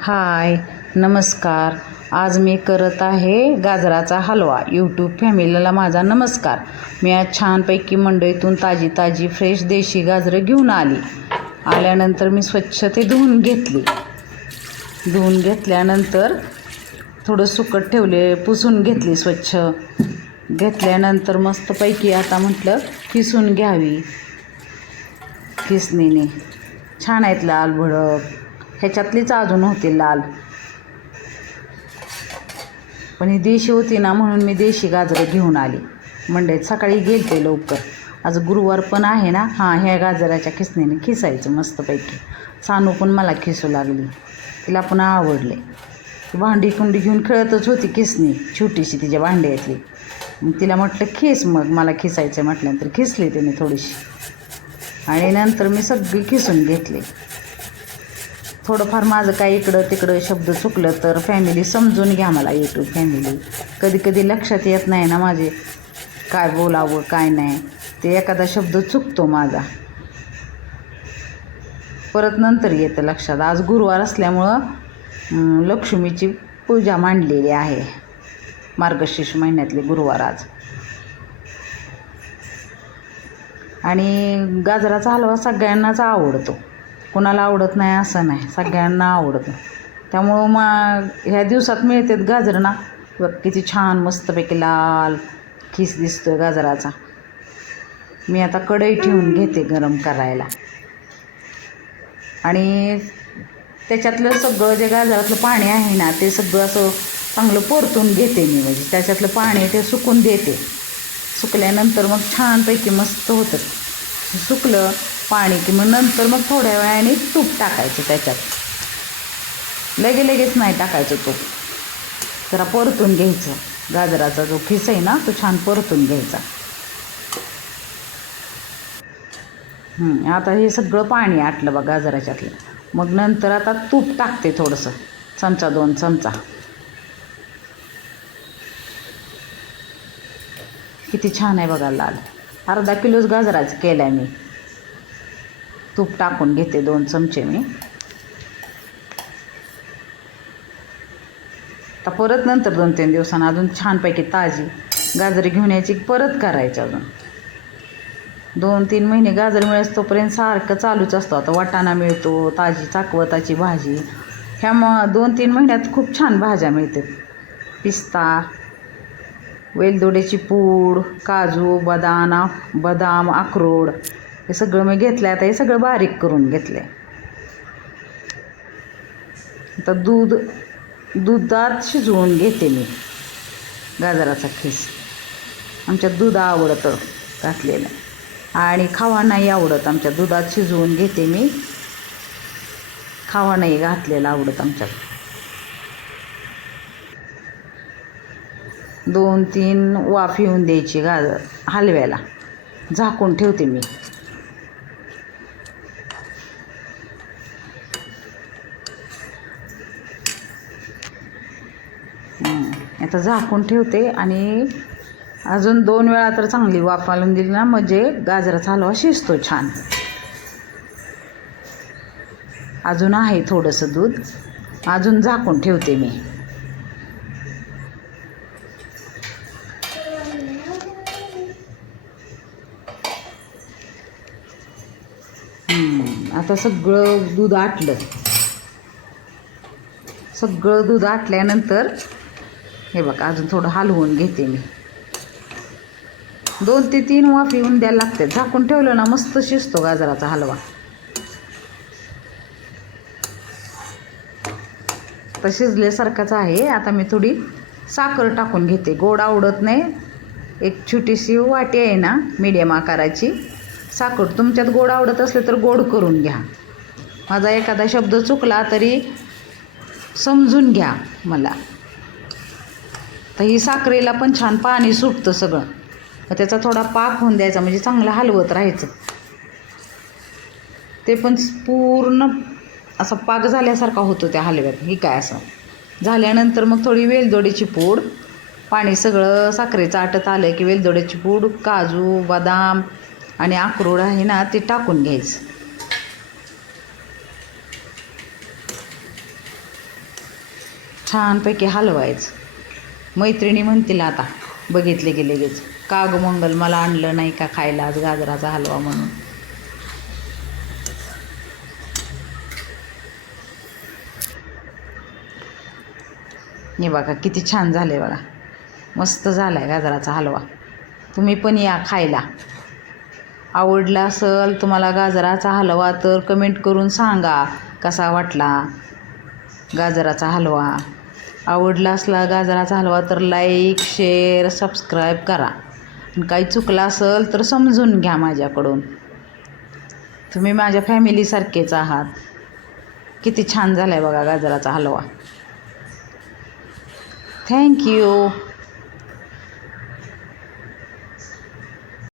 हाय नमस्कार. आज मी करत आहे गाजराचा हलवा. यूट्यूब फॅमिलीला माझा नमस्कार. मी आज छानपैकी मंडईतून ताजी ताजी फ्रेश देशी गाजरं घेऊन आली. आल्यानंतर मी स्वच्छ ते धुवून घेतली. धुवून घेतल्यानंतर थोडं सुकट ठेवले पुसून घेतली स्वच्छ. घेतल्यानंतर मस्तपैकी आता म्हटलं किसून घ्यावी. किसणीने. छान आहेत लाल भडक. ह्याच्यातलीच अजून होती लाल. पण ही देशी होती ना म्हणून मी देशी गाजरं घेऊन आली. मंडईत सकाळी गेलते लवकर. आज गुरुवार पण आहे ना हां ह्या गाजराच्या खिसणीने खिसायचं मस्तपैकी. सानू पण मला खिसू लागली. तिला पण आवडले. ती भांडी कुंडी घेऊन खेळतच होती खिसणी छोटीशी तिच्या भांड्यातली. मग तिला म्हटलं खिस मग मला खिसायचं म्हटल्यानंतर खिसली तिने थोडीशी. आणि नंतर मी सगळी खिसून घेतली. थोडंफार माझं काय इकडं तिकडं शब्द चुकलं तर फॅमिली समजून घ्या मला यूट्यूब फॅमिली कधी कधी लक्षात येत नाही ना माझे काय बोलावं काय नाही. ते एखादा शब्द चुकतो माझा. परत नंतर येतं लक्षात. आज गुरुवार असल्यामुळं लक्ष्मीची पूजा मांडलेली आहे. मार्गशीर्ष महिन्यातले गुरुवार आज. आणि गाजराचा हलवा सगळ्यांनाच आवडतो. कोणाला आवडत नाही असं नाही. सगळ्यांना आवडतं. त्यामुळं मग ह्या दिवसात मिळतात गाजर ना बघ किती छान मस्तपैकी लाल खिस दिसतोय गाजराचा. मी आता कढई ठेवून घेते गरम करायला. आणि त्याच्यातलं सगळं जे गाजरातलं पाणी आहे ना ते सगळं असं चांगलं परतून घेते मी. म्हणजे त्याच्यातलं पाणी ते सुकून देते. सुकल्यानंतर मग छानपैकी मस्त होतं. सुकलं पाणी की मग नंतर मग थोड्या वेळाने तूप टाकायचं त्याच्यात. लगे लगेच नाही टाकायचं तूप. जरा परतून घ्यायचं. गाजराचा जो खिस आहे ना तो छान परतून घ्यायचा. आता हे सगळं पाणी आटलं बा गाजराच्यातलं. मग नंतर आता तूप टाकते थोडंसं. चमचा दोन चमचा. किती छान आहे बघा लाल. अर्धा किलोच गाजराचं केलं आहे मी. तूप टाकून घेते दोन चमचे मी. आता परत नंतर दोन तीन दिवसांना अजून छानपैकी ताजी गाजरं घेऊन यायची परत करायची अजून. दोन तीन महिने गाजर मिळेस तोपर्यंत सारखं चालूच असतो. आता वाटाणा मिळतो ताजी चाकवताची भाजी. ह्या मग दोन तीन महिन्यात खूप छान भाज्या मिळतात. पिस्ता वेलदोड्याची पूड काजू बदाना बदाम अक्रोड. हे सगळं मी घेतलं आता हे सगळं बारीक करून घेतलं आता दूध दुधात शिजवून घेते मी गाजराचा खीस. आमच्या दूध आवडतं घातलेलं. आणि खावा नाही आवडत आमच्या दुधात शिजवून घेते मी. खावा नाही घातलेला आवडत आमच्या दोन तीन वाफ येऊन द्यायची गाजर हलव्याला. झाकून ठेवते मी. आता झाकून ठेवते आणि अजून दोन वेळा तर चांगली वाफ घालून दिली ना म्हणजे गाजराचा हलवा शिजतो छान. अजून आहे थोडंसं दूध. अजून झाकून ठेवते मी. आता सगळं दूध आटलं. सगळं दूध आटल्यानंतर हे बघा अजून थोडं हलवून घेते मी. दोन ते तीन वाफ येऊन द्यायला लागते झाकून ठेवलं ना मस्त शिजतो गाजराचा हलवा. तर शिजल्यासारखाच आहे. आता मी थोडी साखर टाकून घेते. गोड आवडत नाही. एक छोटीशी वाटी आहे ना मीडियम आकाराची. साखर तुमच्यात गोड आवडत असले तर गोड करून घ्या. माझा एखादा शब्द चुकला तरी समजून घ्या मला. तर ही साखरेला पण छान पाणी सुटतं सगळं. मग त्याचा थोडा पाक होऊन द्यायचा म्हणजे चांगलं हलवत राहायचं. ते पण पूर्ण असा पाक झाल्यासारखा होतो त्या हलव्यात ही काय असं. झाल्यानंतर मग थोडी वेलदोडीची पूड पाणी सगळं साखरेचं आटत आलं की वेलदोड्याची पूड काजू बदाम आणि अक्रोड आहे ना ते टाकून घ्यायचं. छानपैकी हलवायचं. मैत्रिणी म्हणतील आता बघितले की लगेच. काग मंगल मला आणलं नाही का खायला आज गाजराचा हलवा म्हणून? हे बघा किती छान झाले बघा. मस्त झाला आहे गाजराचा हलवा. तुम्ही पण या खायला. आवडला असेल तुम्हाला गाजराचा हलवा तर कमेंट करून सांगा कसा वाटला गाजराचा हलवा. आवडला असला गाजराचा हलवा तर लाईक शेअर सबस्क्राईब करा. आणि काही चुकलं असेल तर समजून घ्या माझ्याकडून. तुम्ही माझ्या फॅमिलीसारखेच आहात. किती छान झाला आहे बघा गाजराचा हलवा. थँक्यू